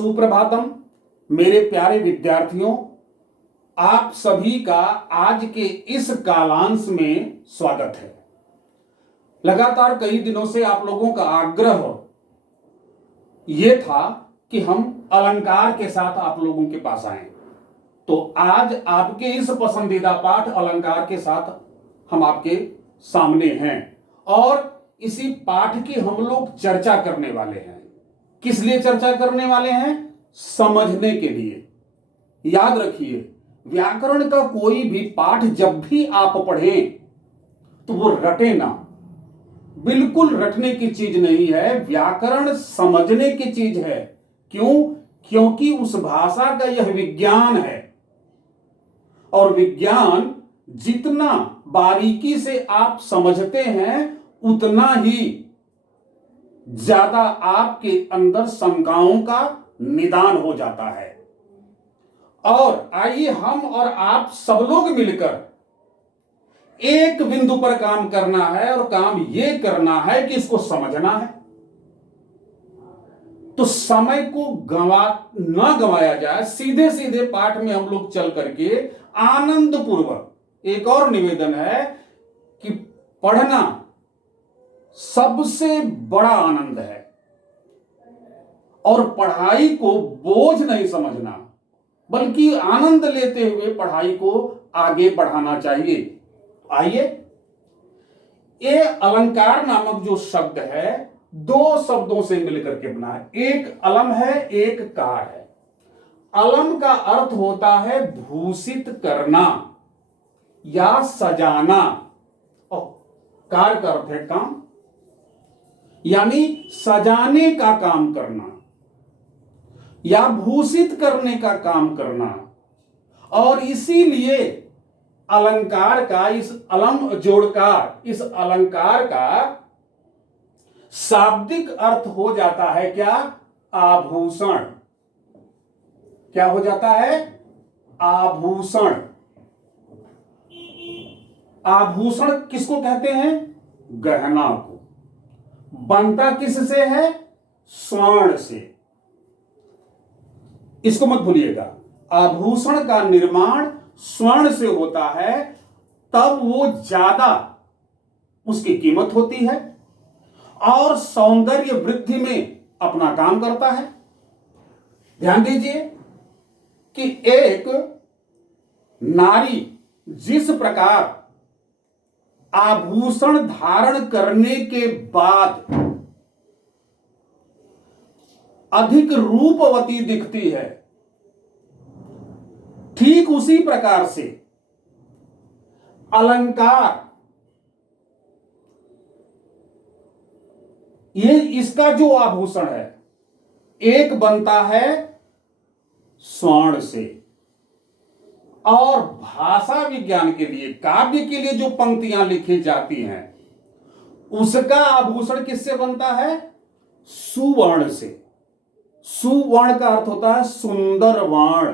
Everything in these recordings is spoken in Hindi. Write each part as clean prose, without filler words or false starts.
सुप्रभातम मेरे प्यारे विद्यार्थियों, आप सभी का आज के इस कालांश में स्वागत है। लगातार कई दिनों से आप लोगों का आग्रह यह था कि हम अलंकार के साथ आप लोगों के पास आए, तो आज आपके इस पसंदीदा पाठ अलंकार के साथ हम आपके सामने हैं और इसी पाठ की हम लोग चर्चा करने वाले हैं। किस लिए चर्चा करने वाले हैं? समझने के लिए। याद रखिए, व्याकरण का कोई भी पाठ जब भी आप पढ़ें तो वो रटे ना, बिल्कुल रटने की चीज नहीं है। व्याकरण समझने की चीज है। क्यों? क्योंकि उस भाषा का यह विज्ञान है और विज्ञान जितना बारीकी से आप समझते हैं उतना ही ज्यादा आपके अंदर शंकाओं का निदान हो जाता है। और आइए हम और आप सब लोग मिलकर एक बिंदु पर काम करना है और काम यह करना है कि इसको समझना है। तो समय को ना गंवाया जाए, सीधे सीधे पाठ में हम लोग चल करके आनंद पूर्वक। एक और निवेदन है कि पढ़ना सबसे बड़ा आनंद है और पढ़ाई को बोझ नहीं समझना, बल्कि आनंद लेते हुए पढ़ाई को आगे बढ़ाना चाहिए। आइए, ये अलंकार नामक जो शब्द है दो शब्दों से मिलकर के बना है। एक अलम है, एक कार है। अलम का अर्थ होता है भूषित करना या सजाना और कार का अर्थ है काम, यानी सजाने का काम करना या भूषित करने का काम करना। और इसीलिए अलंकार का इस अलम जोड़कार इस अलंकार का शाब्दिक अर्थ हो जाता है क्या? आभूषण। क्या हो जाता है? आभूषण। आभूषण किसको कहते हैं? गहना को। बनता किससे है? स्वर्ण से। इसको मत भूलिएगा, आभूषण का निर्माण स्वर्ण से होता है, तब वो ज्यादा उसकी कीमत होती है और सौंदर्य वृद्धि में अपना काम करता है। ध्यान दीजिए कि एक नारी जिस प्रकार आभूषण धारण करने के बाद अधिक रूपवती दिखती है, ठीक उसी प्रकार से अलंकार, ये इसका जो आभूषण है, एक बनता है स्वर्ण से। और भाषा विज्ञान के लिए, काव्य के लिए जो पंक्तियां लिखी जाती हैं, उसका आभूषण किससे बनता है? सुवर्ण से। सुवर्ण का अर्थ होता है सुंदर वर्ण।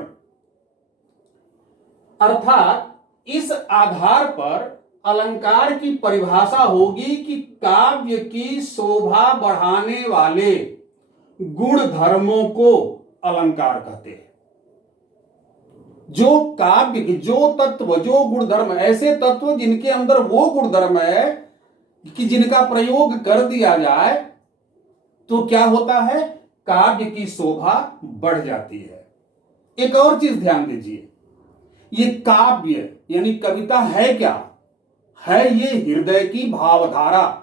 अर्थात इस आधार पर अलंकार की परिभाषा होगी कि काव्य की शोभा बढ़ाने वाले गुण धर्मों को अलंकार कहते हैं। जो काव्य की जो तत्व, जो गुण धर्म, ऐसे तत्व जिनके अंदर वो गुण धर्म है कि जिनका प्रयोग कर दिया जाए तो क्या होता है? काव्य की शोभा बढ़ जाती है। एक और चीज ध्यान दीजिए, ये काव्य यानी कविता है क्या? है ये हृदय की भावधारा।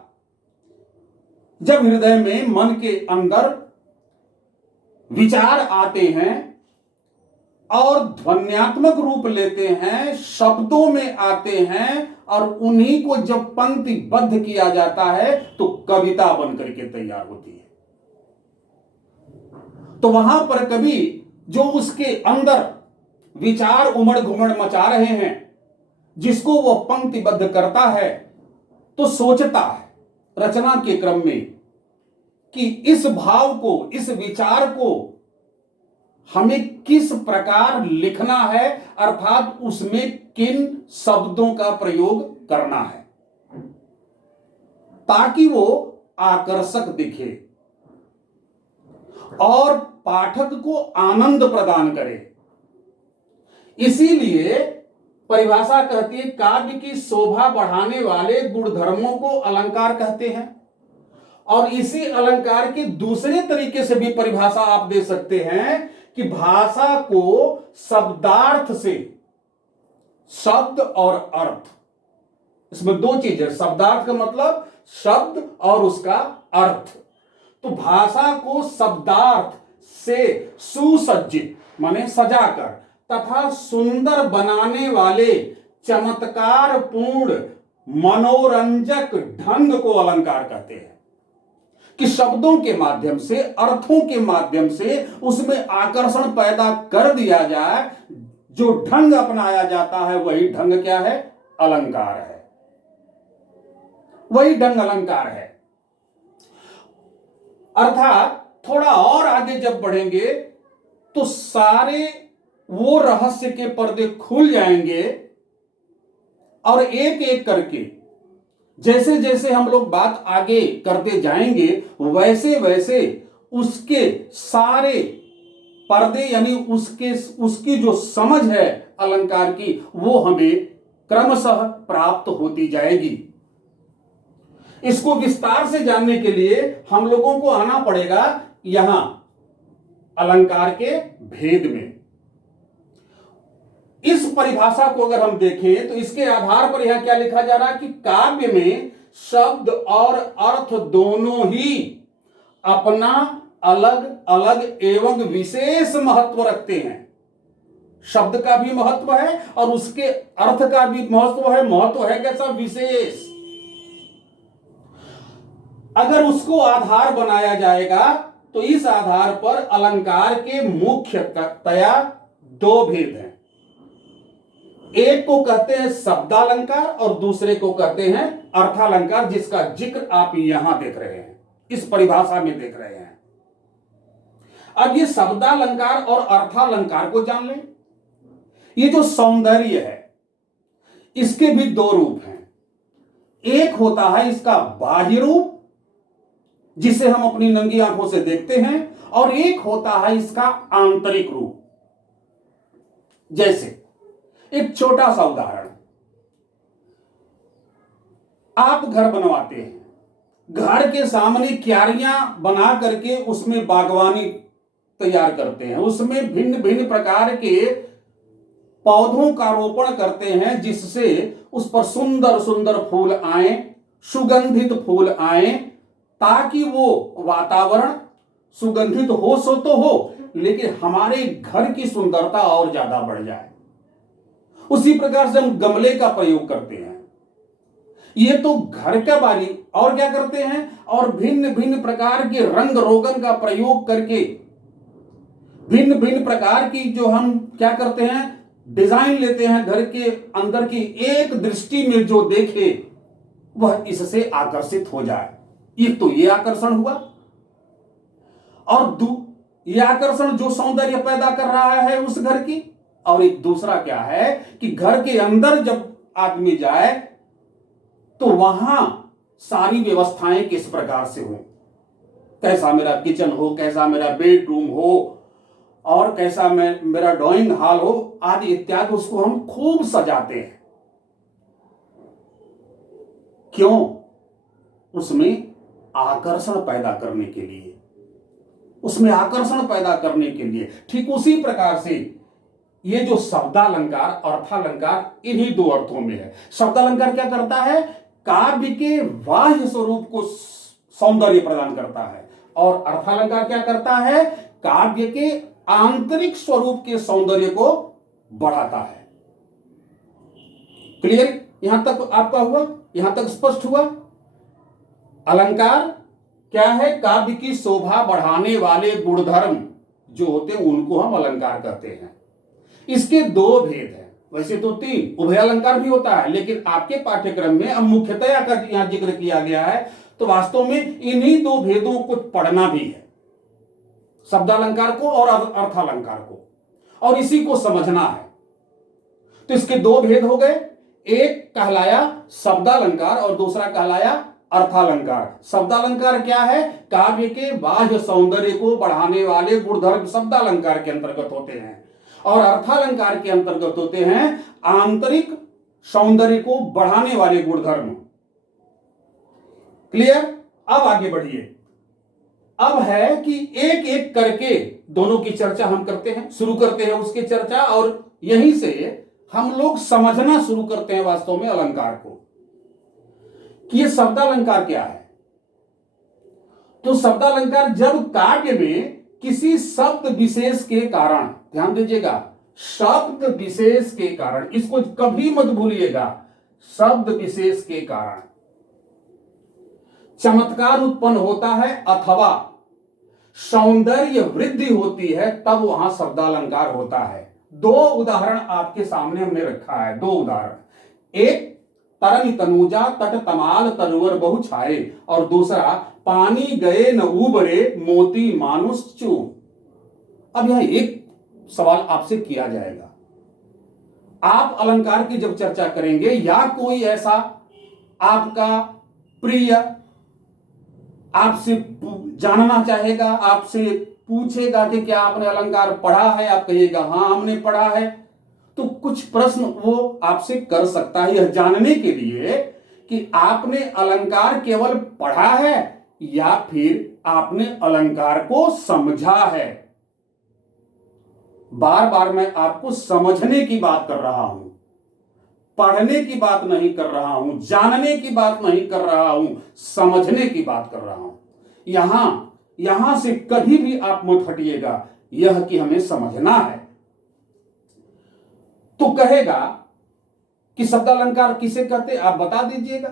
जब हृदय में, मन के अंदर विचार आते हैं और ध्वन्यात्मक रूप लेते हैं, शब्दों में आते हैं और उन्हीं को जब पंक्तिबद्ध किया जाता है तो कविता बनकर के तैयार होती है। तो वहां पर कवि जो उसके अंदर विचार उमड़ घुमड़ मचा रहे हैं, जिसको वो पंक्तिबद्ध करता है, तो सोचता है रचना के क्रम में कि इस भाव को, इस विचार को हमें किस प्रकार लिखना है, अर्थात उसमें किन शब्दों का प्रयोग करना है ताकि वो आकर्षक दिखे। और पाठक को आनंद प्रदान करे। इसीलिए परिभाषा कहती है काव्य की शोभा बढ़ाने वाले गुणधर्मों को अलंकार कहते हैं। और इसी अलंकार के दूसरे तरीके से भी परिभाषा आप दे सकते हैं कि भाषा को शब्दार्थ से, शब्द और अर्थ, इसमें दो चीजें, शब्दार्थ का मतलब शब्द और उसका अर्थ। तो भाषा को शब्दार्थ से सुसज्जित माने सजाकर तथा सुंदर बनाने वाले चमत्कार पूर्ण मनोरंजक ढंग को अलंकार कहते हैं। कि शब्दों के माध्यम से, अर्थों के माध्यम से उसमें आकर्षण पैदा कर दिया जाए, जो ढंग अपनाया जाता है वही ढंग क्या है? अलंकार है। वही ढंग अलंकार है। अर्थात थोड़ा और आगे जब बढ़ेंगे तो सारे वो रहस्य के पर्दे खुल जाएंगे और एक एक करके जैसे जैसे हम लोग बात आगे करते जाएंगे वैसे वैसे उसके सारे पर्दे यानी उसकी जो समझ है अलंकार की वो हमें क्रमशः प्राप्त होती जाएगी। इसको विस्तार से जानने के लिए हम लोगों को आना पड़ेगा यहां अलंकार के भेद में। इस परिभाषा को अगर हम देखें तो इसके आधार पर यहां क्या लिखा जा रहा है कि काव्य में शब्द और अर्थ दोनों ही अपना अलग अलग एवं विशेष महत्व रखते हैं। शब्द का भी महत्व है और उसके अर्थ का भी महत्व है कैसा? विशेष। अगर उसको आधार बनाया जाएगा तो इस आधार पर अलंकार के मुख्यतया दो भेद हैं। एक को कहते हैं शब्दालंकार और दूसरे को कहते हैं अर्थालंकार, जिसका जिक्र आप यहां देख रहे हैं, इस परिभाषा में देख रहे हैं। अब ये शब्दालंकार और अर्थालंकार को जान लें। ये जो सौंदर्य है इसके भी दो रूप हैं। एक होता है इसका बाह्य रूप जिसे हम अपनी नंगी आंखों से देखते हैं, और एक होता है इसका आंतरिक रूप। जैसे एक छोटा सा उदाहरण, आप घर बनवाते हैं, घर के सामने क्यारियां बना करके उसमें बागवानी तैयार करते हैं, उसमें भिन्न भिन्न प्रकार के पौधों का रोपण करते हैं जिससे उस पर सुंदर सुंदर फूल आए, सुगंधित फूल आए, ताकि वो वातावरण सुगंधित हो सो तो हो, लेकिन हमारे घर की सुंदरता और ज्यादा बढ़ जाए। उसी प्रकार से हम गमले का प्रयोग करते हैं। ये तो घर का बारी, और क्या करते हैं? और भिन्न भिन्न प्रकार के रंग रोगन का प्रयोग करके भिन्न भिन्न प्रकार की जो हम क्या करते हैं, डिजाइन लेते हैं घर के अंदर की, एक दृष्टि में जो देखे वह इससे आकर्षित हो जाए। ये आकर्षण हुआ। और ये आकर्षण जो सौंदर्य पैदा कर रहा है उस घर की। और एक दूसरा क्या है कि घर के अंदर जब आदमी जाए तो वहां सारी व्यवस्थाएं किस प्रकार से हो, कैसा मेरा किचन हो, कैसा मेरा बेडरूम हो, और कैसा मेरा ड्राइंग हॉल हो, आदि इत्यादि, उसको हम खूब सजाते हैं। क्यों? उसमें आकर्षण पैदा करने के लिए, उसमें आकर्षण पैदा करने के लिए। ठीक उसी प्रकार से ये जो शब्दालंकार अर्थालंकार इन्हीं दो अर्थों में है। शब्दालंकार क्या करता है? काव्य के बाह्य स्वरूप को सौंदर्य प्रदान करता है, और अर्थालंकार क्या करता है? काव्य के आंतरिक स्वरूप के सौंदर्य को बढ़ाता है। क्लियर? यहां तक आपका हुआ? यहां तक स्पष्ट हुआ? अलंकार क्या है? काव्य की शोभा बढ़ाने वाले गुणधर्म जो होते हैं उनको हम अलंकार कहते हैं। इसके दो भेद हैं, वैसे तो तीन, उभय अलंकार भी होता है, लेकिन आपके पाठ्यक्रम में अब मुख्यतया का यहां जिक्र किया गया है, तो वास्तव में इन्हीं दो भेदों को पढ़ना भी है, शब्दालंकार को और अर्थालंकार को, और इसी को समझना है। तो इसके दो भेद हो गए, एक कहलाया शब्दालंकार और दूसरा कहलाया अर्थालंकार। शब्दालंकार क्या है? काव्य के बाह्य सौंदर्य को बढ़ाने वाले गुणधर्म शब्दालंकार के अंतर्गत होते हैं, और अर्थालंकार के अंतर्गत होते हैं आंतरिक सौंदर्य को बढ़ाने वाले गुणधर्म। क्लियर? अब आगे बढ़िए। अब है कि एक एक करके दोनों की चर्चा हम करते हैं, शुरू करते हैं उसकी चर्चा, और यहीं से हम लोग समझना शुरू करते हैं वास्तव में अलंकार को, कि ये शब्दालंकार क्या है। तो शब्दालंकार जब काव्य में किसी शब्द विशेष के कारण, ध्यान दीजिएगा, शब्द विशेष के कारण, इसको कभी मत भूलिएगा, शब्द विशेष के कारण चमत्कार उत्पन्न होता है अथवा सौंदर्य वृद्धि होती है, तब वहां शब्दालंकार होता है। दो उदाहरण आपके सामने हमने रखा है, दो उदाहरण। एक तरन तनुजा तट तमाल तरुवर बहु छाए, और दूसरा पानी गए न उबरे मोती मानुष चून। अब यह एक सवाल आपसे किया जाएगा, आप अलंकार की जब चर्चा करेंगे या कोई ऐसा आपका प्रिय आपसे जानना चाहेगा, आपसे पूछेगा कि क्या आपने अलंकार पढ़ा है, आप कहिएगा हाँ हमने पढ़ा है, तो कुछ प्रश्न वो आपसे कर सकता है, यह जानने के लिए कि आपने अलंकार केवल पढ़ा है या फिर आपने अलंकार को समझा है। बार बार मैं आपको समझने की बात कर रहा हूं, पढ़ने की बात नहीं कर रहा हूं, जानने की बात नहीं कर रहा हूं, समझने की बात कर रहा हूं। यहां से कभी भी आप मत हटिएगा, यह कि हमें समझना है। तो कहेगा कि शब्दालंकार किसे कहते, आप बता दीजिएगा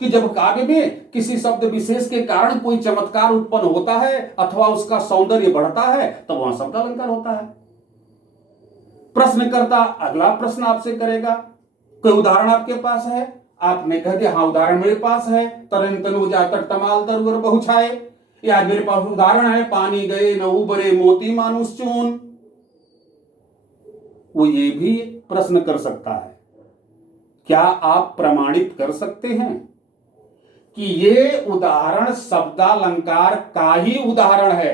कि जब काव्य में किसी शब्द विशेष के कारण कोई चमत्कार उत्पन्न होता है अथवा उसका सौंदर्य बढ़ता है, तब वहां शब्दालंकार होता है। प्रश्नकर्ता अगला प्रश्न आपसे करेगा, कोई उदाहरण आपके पास है? आपने कह दिया हाँ उदाहरण मेरे पास है, तरन तनुजा तट तमाल तरुवर बहु छाए, या मेरे पास उदाहरण है पानी गए न उबरे मोती मानुष चून। वो ये भी प्रश्न कर सकता है, क्या आप प्रमाणित कर सकते हैं कि ये उदाहरण शब्दालंकार का ही उदाहरण है?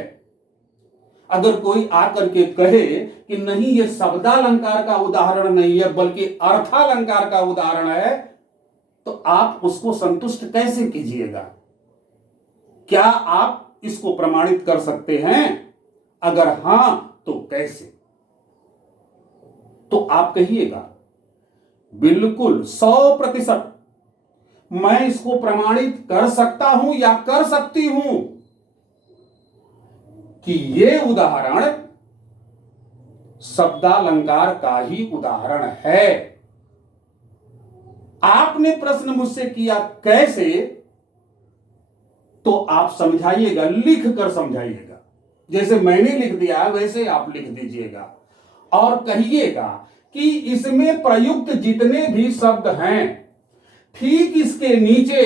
अगर कोई आकर के कहे कि नहीं ये शब्दालंकार का उदाहरण नहीं है बल्कि अर्थालंकार का उदाहरण है, तो आप उसको संतुष्ट कैसे कीजिएगा? क्या आप इसको प्रमाणित कर सकते हैं? अगर हां तो कैसे? तो आप कहिएगा बिल्कुल 100% मैं इसको प्रमाणित कर सकता हूं या कर सकती हूं कि ये उदाहरण शब्दालंकार का ही उदाहरण है। आपने प्रश्न मुझसे किया कैसे, तो आप समझाइएगा, लिख कर समझाइएगा, जैसे मैंने लिख दिया वैसे आप लिख दीजिएगा, और कहिएगा कि इसमें प्रयुक्त जितने भी शब्द हैं ठीक इसके नीचे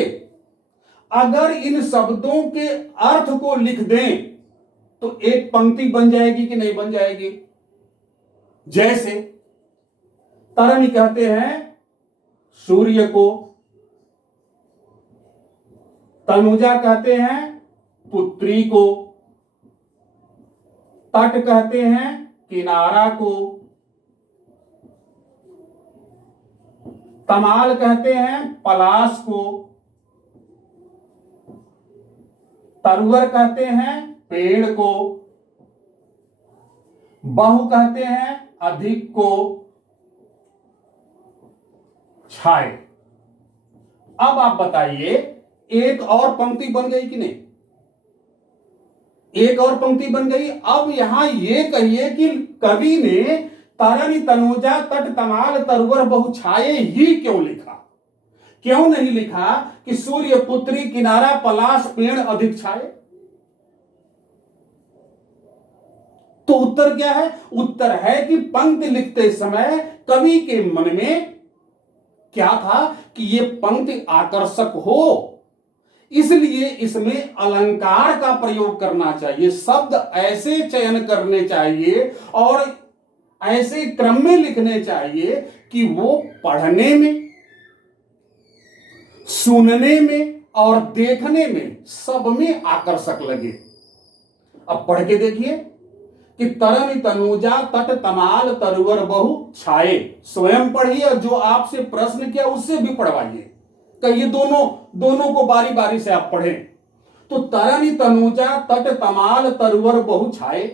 अगर इन शब्दों के अर्थ को लिख दें तो एक पंक्ति बन जाएगी कि नहीं बन जाएगी? जैसे तरन कहते हैं सूर्य को, तनुजा कहते हैं पुत्री को, तट कहते हैं किनारा को, तमाल कहते हैं पलाश को, तरुवर कहते हैं पेड़ को, बहु कहते हैं अधिक को, छाए। अब आप बताइए एक और पंक्ति बन गई कि नहीं? एक और पंक्ति बन गई। अब यहां ये कहिए कि कवि ने तरन तनुजा तट तमाल तरुवर बहु छाए ही क्यों लिखा? क्यों नहीं लिखा कि सूर्य पुत्री किनारा पलाश पेड़ अधिक छाए? तो उत्तर क्या है? उत्तर है कि पंक्ति लिखते समय कवि के मन में क्या था कि ये पंक्ति आकर्षक हो, इसलिए इसमें अलंकार का प्रयोग करना चाहिए, शब्द ऐसे चयन करने चाहिए और ऐसे क्रम में लिखने चाहिए कि वो पढ़ने में, सुनने में और देखने में सब में आकर्षक लगे। अब पढ़ के देखिए कि तरन तनुजा तट तमाल तरुवर बहु छाए। स्वयं पढ़िए और जो आपसे प्रश्न किया उससे भी पढ़वाइए। कहिए दोनों को बारी बारी से आप पढ़ें। तो तरन तनुजा तट तमाल तरुवर बहु छाए,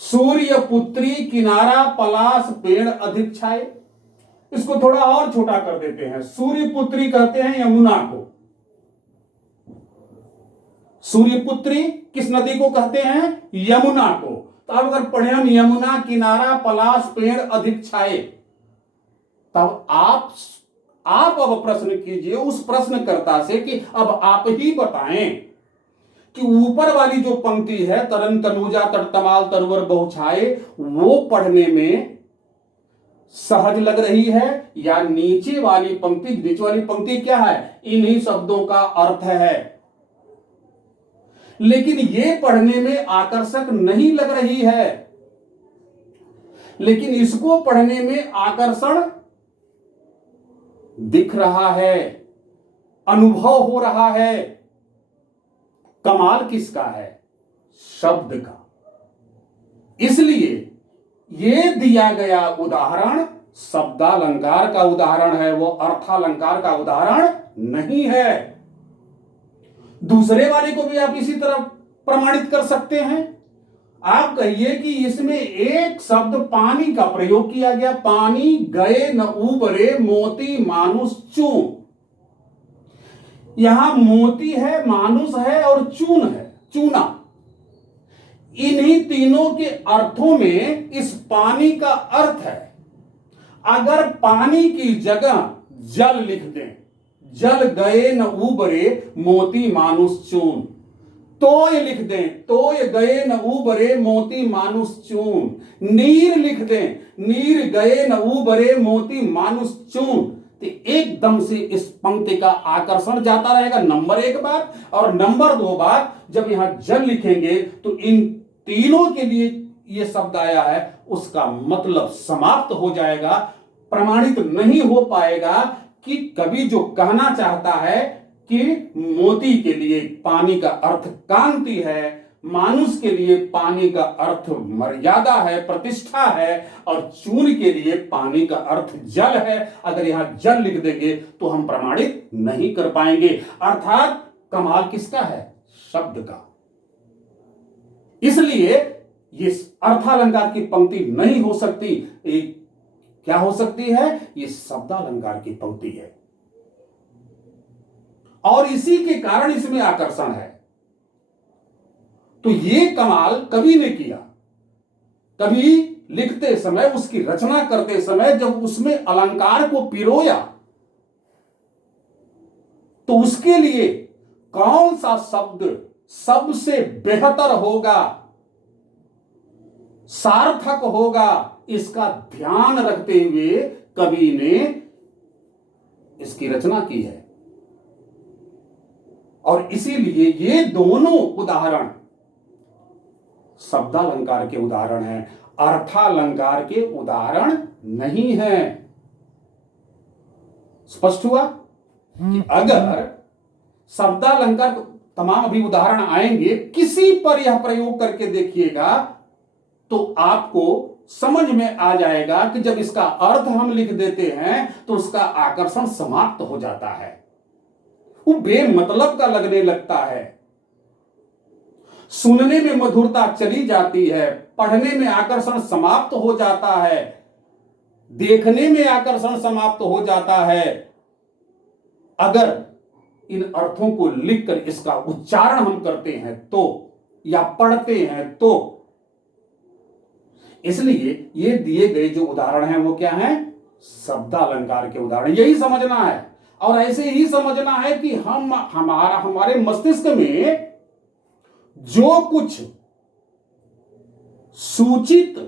सूर्य पुत्री किनारा पलाश पेड़ अधिक छाए। इसको थोड़ा और छोटा कर देते हैं। सूर्य पुत्री कहते हैं यमुना को। सूर्य पुत्री किस नदी को कहते हैं? यमुना को। तो अब अगर पढ़े हम यमुना किनारा पलाश पेड़ अधिक छाए, तब आप अब प्रश्न कीजिए उस प्रश्नकर्ता से कि अब आप ही बताएं कि ऊपर वाली जो पंक्ति है तरन तनुजा तट तमाल तरुवर बहु छाए, वो पढ़ने में सहज लग रही है या नीचे वाली पंक्ति क्या है? इन्हीं शब्दों का अर्थ है, लेकिन ये पढ़ने में आकर्षक नहीं लग रही है। लेकिन इसको पढ़ने में आकर्षण दिख रहा है, अनुभव हो रहा है। कमाल किसका है? शब्द का। इसलिए ये दिया गया उदाहरण शब्दालंकार का उदाहरण है, वो अर्थालंकार का उदाहरण नहीं है। दूसरे वाले को भी आप इसी तरह प्रमाणित कर सकते हैं। आप कहिए कि इसमें एक शब्द पानी का प्रयोग किया गया, पानी गए न उबरे मोती मानुष चून। यहां मोती है, मानुष है और चून है, चूना। इन्हीं तीनों के अर्थों में इस पानी का अर्थ है। अगर पानी की जगह जल लिख दें, जल गए न उबरे मोती मानुष चून, तोय लिख दें, तोय गए न उबरे मोती मानुष चून, नीर लिख दें, नीर गए न उबरे मोती मानुष चून, तो एकदम से इस पंक्ति का आकर्षण जाता रहेगा। नंबर एक बात। और नंबर दो बात, जब यहां जल लिखेंगे तो इन तीनों के लिए यह शब्द आया है, उसका मतलब समाप्त हो जाएगा, प्रमाणित नहीं हो पाएगा कि कवि जो कहना चाहता है कि मोती के लिए पानी का अर्थ कांति है, मानुष के लिए पानी का अर्थ मर्यादा है, प्रतिष्ठा है, और चून के लिए पानी का अर्थ जल है। अगर यहां जल लिख देंगे तो हम प्रमाणित नहीं कर पाएंगे। अर्थात कमाल किसका है? शब्द का। इसलिए ये अर्थालंकार की पंक्ति नहीं हो सकती। क्या हो सकती है? ये शब्दालंकार की पंक्ति है, और इसी के कारण इसमें आकर्षण है। तो ये कमाल कवि ने किया। कवि लिखते समय, उसकी रचना करते समय जब उसमें अलंकार को पिरोया, तो उसके लिए कौन सा शब्द सबसे बेहतर होगा, सार्थक होगा, इसका ध्यान रखते हुए कवि ने इसकी रचना की है। और इसीलिए ये दोनों उदाहरण शब्दालंकार के उदाहरण हैं, अर्थालंकार के उदाहरण नहीं है। स्पष्ट हुआ कि अगर शब्दालंकार तमाम अभी उदाहरण आएंगे, किसी पर यह प्रयोग करके देखिएगा तो आपको समझ में आ जाएगा कि जब इसका अर्थ हम लिख देते हैं तो उसका आकर्षण समाप्त हो जाता है, वो बेमतलब का लगने लगता है, सुनने में मधुरता चली जाती है, पढ़ने में आकर्षण समाप्त हो जाता है, देखने में आकर्षण समाप्त हो जाता है, अगर इन अर्थों को लिखकर इसका उच्चारण हम करते हैं तो, या पढ़ते हैं तो। इसलिए ये दिए गए जो उदाहरण हैं वो क्या हैं? शब्दालंकार के उदाहरण। यही समझना है, और ऐसे ही समझना है कि हमारे मस्तिष्क में जो कुछ सूचित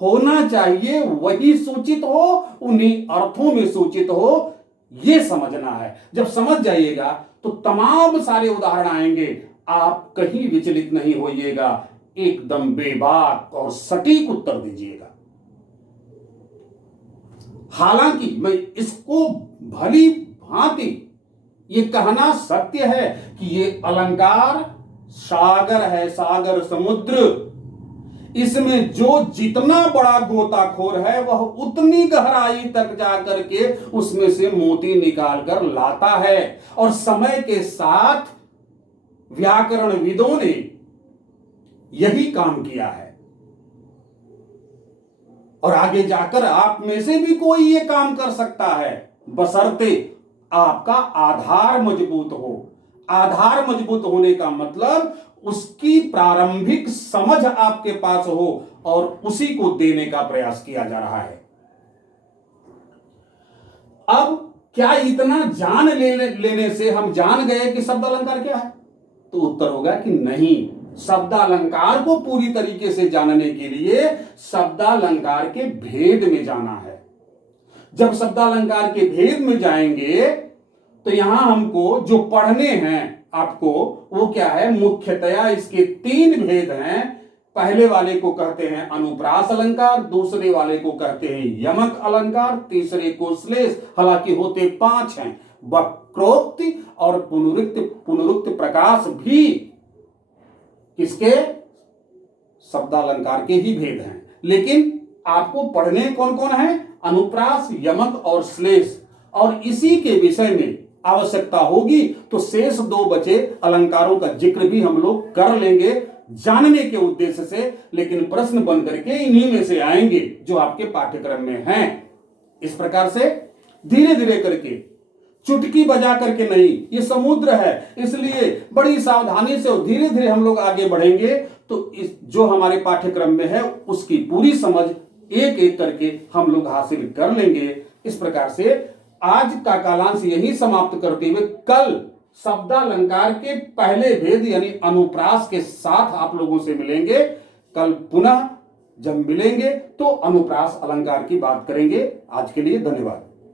होना चाहिए वही सूचित हो, उन्हीं अर्थों में सूचित हो, यह समझना है। जब समझ जाइएगा तो तमाम सारे उदाहरण आएंगे, आप कहीं विचलित नहीं होइएगा, एकदम बेबाक और सटीक उत्तर दीजिएगा। हालांकि मैं इसको भली भांति ये कहना सत्य है कि ये अलंकार सागर है, सागर समुद्र। इसमें जो जितना बड़ा गोताखोर है वह उतनी गहराई तक जाकर के उसमें से मोती निकाल कर लाता है। और समय के साथ व्याकरणविदों ने यही काम किया है। और आगे जाकर आप में से भी कोई ये काम कर सकता है, बशर्ते आपका आधार मजबूत हो। आधार मजबूत होने का मतलब उसकी प्रारंभिक समझ आपके पास हो और उसी को देने का प्रयास किया जा रहा है। अब क्या इतना जान लेने से हम जान गए कि शब्द अलंकार क्या है? तो उत्तर होगा कि नहीं। शब्दालंकार को पूरी तरीके से जानने के लिए शब्दालंकार के भेद में जाना है। जब शब्दालंकार के भेद में जाएंगे तो यहां हमको जो पढ़ने हैं आपको, वो क्या है? मुख्यतया इसके 3 भेद हैं। पहले वाले को कहते हैं अनुप्रास अलंकार, दूसरे वाले को कहते हैं यमक अलंकार, तीसरे को श्लेष। हालांकि होते 5 हैं। वक्रोक्ति और पुनरुक्त प्रकाश भी किसके? शब्दालंकार के ही भेद हैं। लेकिन आपको पढ़ने कौन कौन है? अनुप्रास, यमक और श्लेष। और इसी के विषय में आवश्यकता होगी तो शेष 2 बचे अलंकारों का जिक्र भी हम लोग कर लेंगे जानने के उद्देश्य से। लेकिन प्रश्न बन करके इन्हीं में से आएंगे जो आपके पाठ्यक्रम में हैं। इस प्रकार से धीरे धीरे करके, चुटकी बजा करके नहीं, ये समुद्र है, इसलिए बड़ी सावधानी से और धीरे धीरे हम लोग आगे बढ़ेंगे तो इस जो हमारे पाठ्यक्रम में है उसकी पूरी समझ एक एक करके हम लोग हासिल कर लेंगे। इस प्रकार से आज का कालांश यही समाप्त करते हुए कल शब्दालंकार के पहले भेद यानी अनुप्रास के साथ आप लोगों से मिलेंगे। कल पुनः जब मिलेंगे तो अनुप्रास अलंकार की बात करेंगे। आज के लिए धन्यवाद।